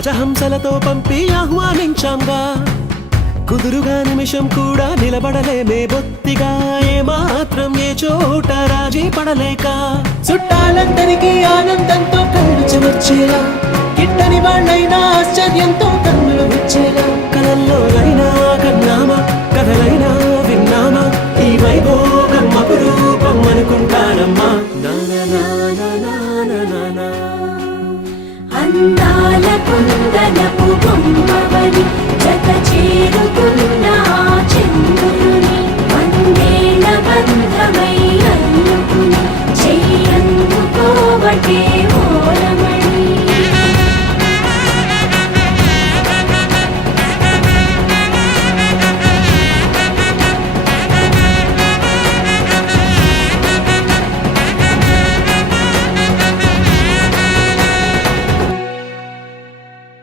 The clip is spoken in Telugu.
రాజహంసలతో పంపి ఆహ్వానించాంగా కుదురుగా నిమిషం కూడా నిలబడలేమే బొత్తిగా ఏమాత్రం ఏ చోట రాజీ పడలేక చుట్టాలందరికీ ఆనందంతో కళ్ళు చెమర్చేలా గిట్టని వాళ్ళైనా ఆశ్చర్యంతో కన్నులు వచ్చేలా కలల్లోనైనా కన్నామా కథలైనా విన్నామా ఈ వైభోగం అపురూపం అనుకుంటానమ్మా అందాల